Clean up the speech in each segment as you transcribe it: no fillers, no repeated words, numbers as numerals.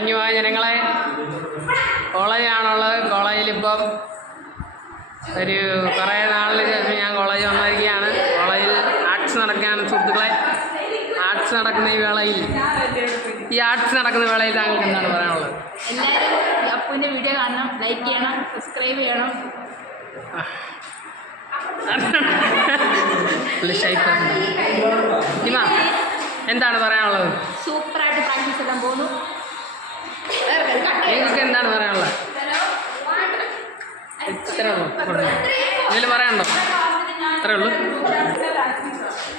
മാന്യമായ ജനങ്ങളെ, കോളേജാണുള്ളത്. കോളേജിലിപ്പം ഒരു കുറേ നാളിന് ശേഷം ഞാൻ കോളേജ് വന്നിരിക്കുകയാണ്. കോളേജിൽ ആർട്സ് നടക്കുകയാണ് സുഹൃത്തുക്കളെ. ആർട്സ് നടക്കുന്ന ഈ വേളയിൽ താങ്കൾക്ക് എന്താണ് പറയാനുള്ളത്? എല്ലാവരും അപ്പുവിൻ്റെ വീഡിയോ കാണണം, ലൈക്ക് ചെയ്യണം, സബ്സ്ക്രൈബ് ചെയ്യണം. എന്താണ് പറയാനുള്ളത്? സൂപ്പറായിട്ട് പ്രാക്ടീസ് എല്ലാം പോകുന്നു. നിങ്ങൾക്ക് എന്താണ് പറയാനുള്ളത്? ഇത്രേ ഉള്ളൂ. എന്തെങ്കിലും പറയാനുണ്ടോ? അത്രേ ഉള്ളൂ.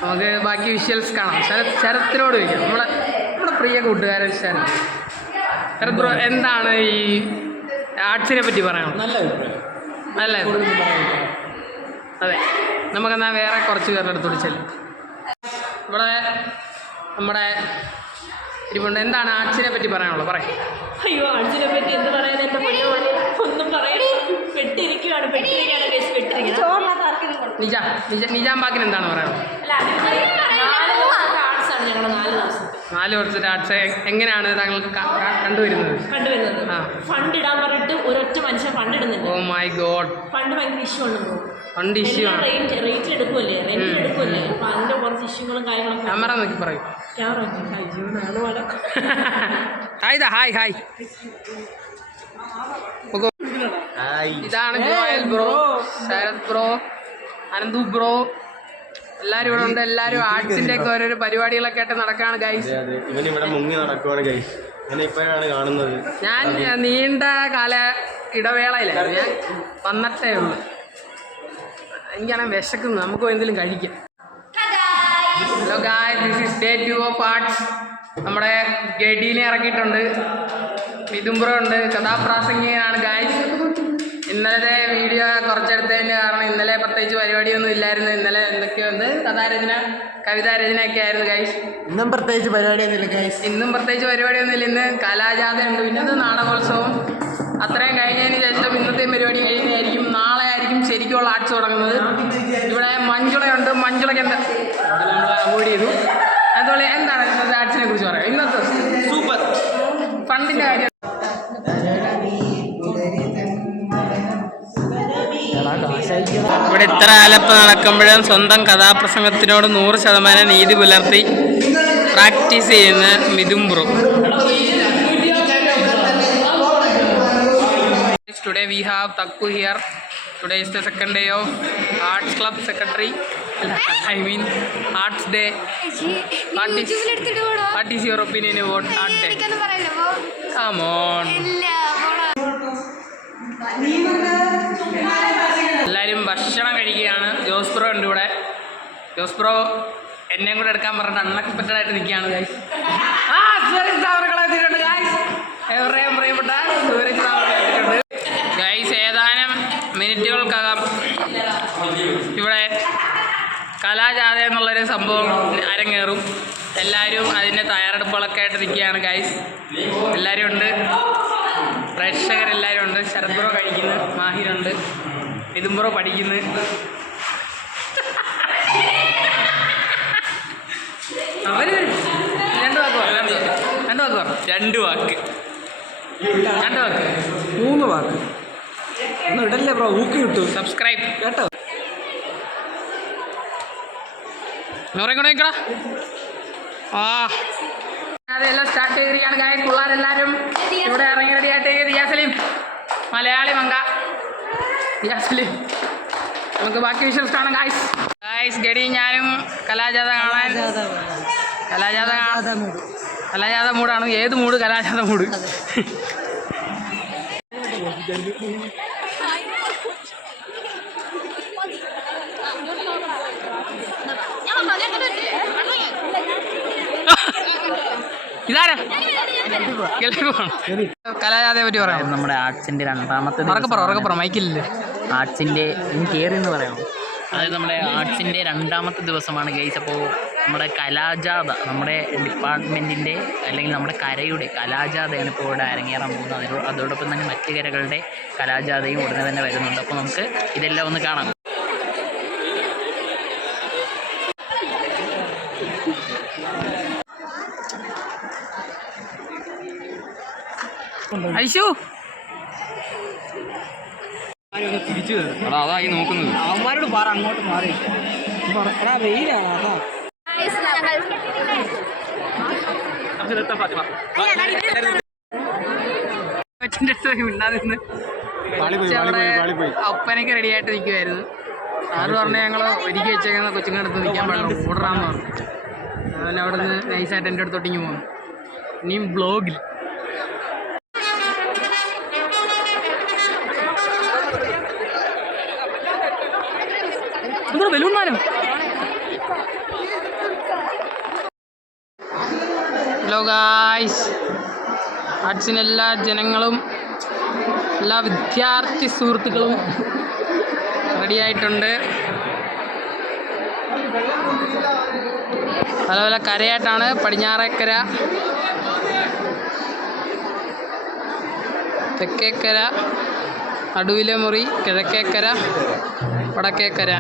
നമുക്ക് ബാക്കി വിഷ്വൽസ് കാണാം. ശരത്തിനോട് ചോദിക്കാം. നമ്മുടെ പ്രിയ കൂട്ടുകാരൻ ശരത് ബ്രോ, എന്താണ് ഈ ആർട്സിനെ പറ്റി പറയാനുള്ളത്? നല്ല അതെ. നമുക്കെന്നാൽ വേറെ കുറച്ച് പേരുടെ അടുത്തോട് ചെല്ലും. ഇവിടെ നമ്മുടെ ഇരിപ്പുണ്ട്. എന്താണ് ആർട്സിനെ പറ്റി പറയാനുള്ളത്? പറയും. അയ്യോ, ആർട്സിനെ പറ്റി എന്ത് പറയാൻ, എൻ്റെ പൊന്നോ ഒന്നും പറയാൻ പെട്ടിരിക്കുകയാണ്. നിജാം ബാക്കിന് എന്താണ് പറയാനുള്ളത്? 4 വർഷത്തെ ആർട്സ് എങ്ങനെയാണ് താങ്കൾ കണ്ടുവരുന്നത്? ഫണ്ട് ഇടാൻ പറഞ്ഞിട്ട് ഒരൊറ്റ മനുഷ്യൻ ഫണ്ട് ഇടുന്നുണ്ട്. ഓ മൈ ഗോഡ്, ഫണ്ട് ഭയങ്കര ഇഷ്യൂ ആണ്. ഫണ്ട് ഇഷ്യൂ ആണ്. റേറ്റ് എടുക്കുമല്ലേ, റെന്റ് എടുക്കുമല്ലേ, അപ്പൊ അതിന്റെ കുറച്ച് ഇഷ്യൂകളും കാര്യങ്ങളും. ക്യാമറ നോക്കി പറയും. ഇതാണ് Joel bro, Sharath bro, Ananthu bro, എല്ലാരും ഇവിടെ ഉണ്ട്. എല്ലാരും ആർട്സിന്റെ ഒക്കെ ഓരോരോ പരിപാടികളൊക്കെ ആയിട്ട് നടക്കാണ് ഗൈസ്. ഞാൻ നീണ്ട കാല ഇടവേളയിലായിരുന്നു. ഞാൻ വന്നിട്ടേ ഉള്ളൂ. എനിക്കാണെങ്കിൽ വിശക്കുന്നു. നമുക്ക് എന്തെങ്കിലും കഴിക്കാം. Hello guys, this is day 2 of arts. നമ്മുടെ ഗഡീനെ ഇറക്കിയിട്ടുണ്ട്. മിഥുംബ്രോ ഉണ്ട്. കഥാപ്രാസംഗികനാണ് ഗായ്സ്. ഇന്നലത്തെ വീഡിയോ കുറച്ചെടുത്തതിൻ്റെ കാരണം ഇന്നലെ പ്രത്യേകിച്ച് പരിപാടിയൊന്നും ഇല്ലായിരുന്നു. ഇന്നലെ എന്തൊക്കെയോ ഉണ്ട്, കഥാരചന, കവിതാരചനയൊക്കെ ആയിരുന്നു ഗൈസ്. ഇന്നും പ്രത്യേകിച്ച് പരിപാടിയൊന്നുമില്ല. ഇന്ന് കലാജാഥ ഉണ്ട്, പിന്നെ ഇത് നാടകോത്സവം. അത്രയും കഴിഞ്ഞതിന് ശേഷം ഇന്നത്തെയും പരിപാടി കഴിഞ്ഞായിരിക്കും. നാളെ ആയിരിക്കും ശരിക്കുള്ള ആർട്സ് തുടങ്ങുന്നത്. ഇവിടെ മഞ്ജുളയുണ്ട്. മഞ്ജുളയ്ക്ക് എന്താ നമ്മൾ അവോയ്ഡ് ചെയ്തു. അതുപോലെ എന്താണ് ഇന്നത്തെ ആർട്സിനെ കുറിച്ച് പറയാം? ഇന്നത്തെ സൂപ്പർ ഫണ്ടിൻ്റെ കാര്യം. ഇവിടെ ഇത്ര ആലപ്പ് നടക്കുമ്പോഴും സ്വന്തം കഥാപ്രസംഗത്തിനോട് 100% നീതി പുലർത്തി പ്രാക്ടീസ് ചെയ്യുന്ന മിഥുംബ്രോ. Today we have Takku here. Today is the second day of Arts Club Secretary. I mean Arts Day. What is your opinion about Art Day? Come on. എല്ലാവരും ഭക്ഷണം കഴിക്കുകയാണ്. ജോസ് ബ്രോ ഉണ്ട് ഇവിടെ. ജോസ് ബ്രോ എന്നെയും കൂടെ എടുക്കാൻ പറഞ്ഞിട്ട് അൺഎക്സ്പെക്റ്റഡായിട്ട് നിൽക്കുകയാണ് ഗൈസ്. എവരെയും പ്രിയപ്പെട്ട സൂരജ് എത്തിയിട്ടുണ്ട് ഗൈസ്. ഏതാനും മിനിറ്റുകൾക്കകം ഇവിടെ കലാജാഥ എന്നുള്ളൊരു സംഭവം അരങ്ങേറും. എല്ലാവരും അതിൻ്റെ തയ്യാറെടുപ്പുകളൊക്കെ ആയിട്ട് നിൽക്കുകയാണ് ഗൈസ്. എല്ലാവരും ഉണ്ട്, പ്രേക്ഷകരെല്ലാവരും ഉണ്ട്. ശരത് ബ്രോ കഴിക്കുന്നു, മാഹിറുണ്ട്, മിഥുംബ്രോ പഠിക്കുന്നു. അവര് രണ്ട് വാക്ക് 3 വാക്ക് ഒന്നും ഇടല്ലേ ബ്രോ, ഊക്ക് കിട്ടും. സബ്സ്ക്രൈബ് കേട്ടോ. നോക്കടാ. അതെല്ലാം സ്റ്റാർട്ട് ചെയ്തിരിക്കുകയാണ് ഗായ്സ്. പിള്ളേരെല്ലാവരും ഇവിടെ ഇറങ്ങി റെഡിയായിട്ട്. റിയാസലീം മലയാളി മങ്ക റിയാസലീം. നമുക്ക് ബാക്കി വിഷ്വൽസ് കാണാം ഗായ്സ്. ഗഡി ഞാനും കലാജാഥ കാണാൻ. കലാജാഥ മൂടാണ്. ഏത് മൂഡ്? കലാജാഥ മൂഡ്. ഇതാരാ കലാജാഥയെ പറ്റി പറയാം? നമ്മുടെ ആർട്സിൻ്റെ രണ്ടാമത്തെ മൈക്കില്ലേ? ആർട്സിൻ്റെ കയറി എന്ന് പറയാമോ? അത് നമ്മുടെ ആർട്സിൻ്റെ രണ്ടാമത്തെ ദിവസമാണ് ഗൈസ്. അപ്പോൾ നമ്മുടെ കലാജാഥ, നമ്മുടെ ഡിപ്പാർട്ട്മെൻറ്റിൻ്റെ അല്ലെങ്കിൽ നമ്മുടെ കരയുടെ കലാജാഥയാണ് ഇപ്പോൾ ഇവിടെ അരങ്ങേറാൻ പോകുന്നത്. അതോടൊപ്പം തന്നെ മറ്റ് കരകളുടെ കലാജാഥയും ഉടനെ തന്നെ വരുന്നുണ്ട്. അപ്പോൾ നമുക്ക് ഇതെല്ലാം ഒന്ന് കാണാം. ഐശു അതായി നോക്കുന്നത് അവന്മാരോട് പറ അങ്ങോട്ട് മാറി വെയിലാണ് അതാ കൊച്ചിൻ്റെ അടുത്ത് മിണ്ടാതിരുന്ന് അവിടെ ഒപ്പനയ്ക്ക് റെഡി ആയിട്ട് നിൽക്കുമായിരുന്നു. സാറ് പറഞ്ഞ് ഞങ്ങൾ ഒരുക്കി വെച്ചേക്കുന്ന കൊച്ചുങ്ങളുടെ അടുത്ത് നിൽക്കാൻ പാടില്ല, ഓർഡറാന്ന് പറഞ്ഞു. അവൻ അവിടെ നിന്ന് നൈസായിട്ട് എൻ്റെ അടുത്തോട്ടിങ്ങ് പോകുന്നു. ഇനിയും ബ്ലോഗിൽ ബലൂൺമാനം. ഹലോ ഗായ്സ്, ആർട്സിന് എല്ലാ ജനങ്ങളും എല്ലാ വിദ്യാർത്ഥി സുഹൃത്തുക്കളും റെഡിയായിട്ടുണ്ട്. പല പല കരയായിട്ടാണ്. പടിഞ്ഞാറേക്കര, തെക്കേക്കര, നടുവിലെ മുറി, കിഴക്കേക്കര, വടക്കേക്കര.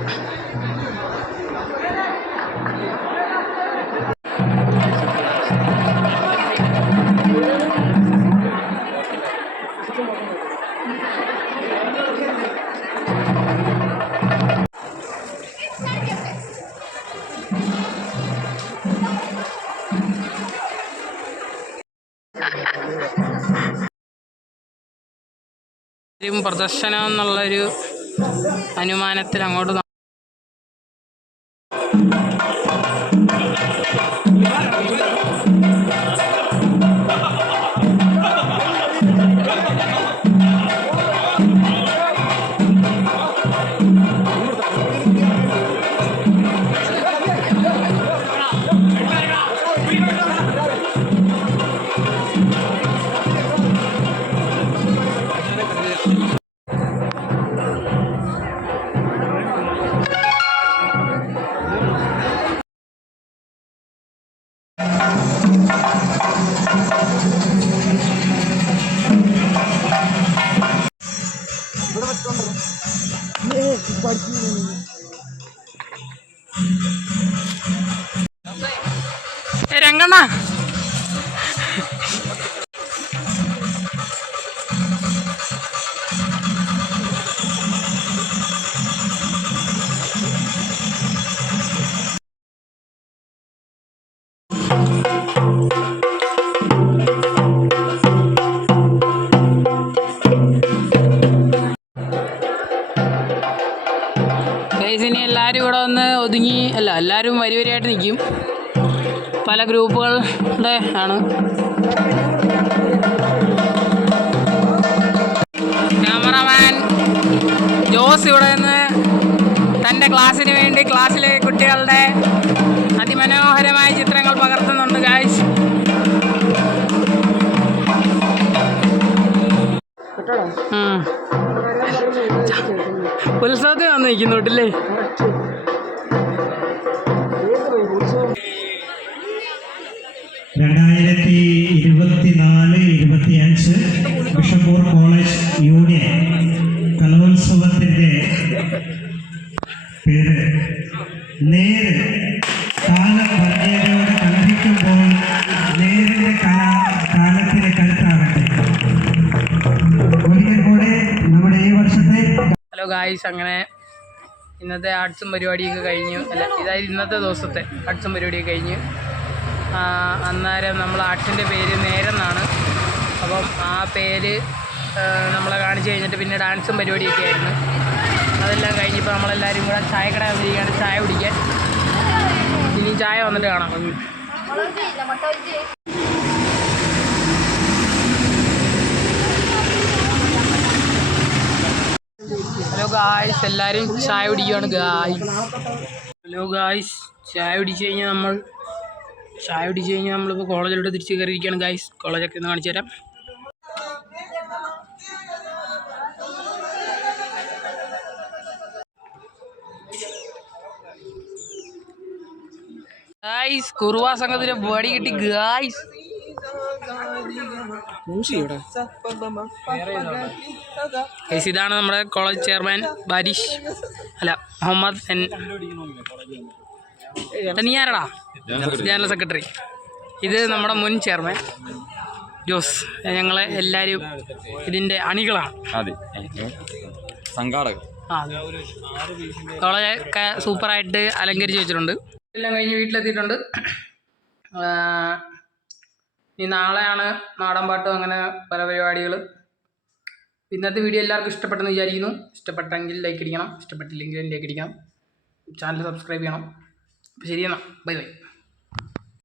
പ്രദർശനം എന്നുള്ളൊരു അനുമാനത്തിൽ അങ്ങോട്ട് രംഗണ്ണ ഇനി എല്ലാവരും ഇവിടെ വന്ന് ഒതുങ്ങി, അല്ല എല്ലാവരും വരി വരിയായിട്ട് നിൽക്കും. പല ഗ്രൂപ്പുകളുടെ ആണ്. ക്യാമറമാൻ ജോസ് ഇവിടെ നിന്ന് തൻ്റെ ക്ലാസ്സിന് വേണ്ടി ക്ലാസ്സിലെ കുട്ടികളുടെ അതിമനോഹരമായ ചിത്രങ്ങൾ പകർത്തുന്നുണ്ട് ഗായ്സ്. ഉത്സവത്തിൽ വന്ന് നിൽക്കുന്നുണ്ടല്ലേ? രണ്ടായിരത്തി 24-25 ബിഷപ്പൂർ കോളേജ് യൂണിയൻ കലോത്സവത്തിൻ്റെ പേര് നേര്. കാലപര്യതയോടെ കലഹിക്കുമ്പോൾ നേരിൻ്റെ കാലത്തിന് കരുത്താകട്ടെ. ഒരിക്കൽ കൂടെ നമ്മുടെ ഈ വർഷത്തെ ഹലോ ഗായ്സ്, അങ്ങനെ ഇന്നത്തെ ആർട്സും പരിപാടിയൊക്കെ കഴിഞ്ഞു. അല്ല, ഇതായത് ഇന്നത്തെ ദിവസത്തെ ആർട്സും പരിപാടിയൊക്കെ കഴിഞ്ഞു. അന്നേരം നമ്മൾ ആർട്സിൻ്റെ പേര് നേരെന്നാണ്. അപ്പം ആ പേര് നമ്മളെ കാണിച്ച് കഴിഞ്ഞിട്ട് പിന്നെ ഡാൻസും പരിപാടിയൊക്കെ ആയിരുന്നു. അതെല്ലാം കഴിഞ്ഞപ്പോൾ നമ്മളെല്ലാവരും കൂടെ ചായക്കട വന്നിരിക്കുകയാണ് ചായ കുടിക്കാൻ. ഇനി ചായ വന്നിട്ട് കാണാം. ഹലോ ഗായ്സ്, എല്ലാവരും ചായ കുടിക്കുകയാണ് ഗായ്സ്. ഹലോ ഗായ്സ്, ചായ കുടിച്ച് കഴിഞ്ഞാൽ നമ്മളിപ്പോൾ കോളേജിലോട്ട് തിരിച്ച് കയറിയിരിക്കുകയാണ് ഗായ്സ്. കോളേജൊക്കെ ഒന്ന് കാണിച്ചു തരാം. ഗായ്സ്, കുറുവാ സംഘത്തിന് ബോഡി കിട്ടി ഗായ്സ്. ഇതാണ് നമ്മുടെ കോളേജ് ചെയർമാൻ ബാരിഷ്, അല്ല മുഹമ്മദ് എൻ. നീ ആരടാ? General secretary. ഇത് നമ്മുടെ മുൻ ചെയർമാൻ. ജോസ് ഞങ്ങളെ എല്ലാവരും ഇതിൻ്റെ അണികളാണ്. അതെ സംഘാടകർ. ആ കോളേജൊക്കെ സൂപ്പറായിട്ട് അലങ്കരിച്ച് വെച്ചിട്ടുണ്ട്. എല്ലാം കഴിഞ്ഞ് വീട്ടിലെത്തിയിട്ടുണ്ട്. ഇനി നാളെയാണ് നാടൻ പാട്ടും അങ്ങനെ പല പരിപാടികൾ. ഇന്നത്തെ വീഡിയോ എല്ലാവർക്കും ഇഷ്ടപ്പെട്ടെന്ന് വിചാരിക്കുന്നു. ഇഷ്ടപ്പെട്ടെങ്കിൽ ലൈക്ക് അടിക്കണം, ഇഷ്ടപ്പെട്ടില്ലെങ്കിൽ ലൈക്ക് അടിക്കണം, ചാനൽ സബ്സ്ക്രൈബ് ചെയ്യണം. അപ്പോൾ ശരിയെന്നാ, ബൈ ബൈ.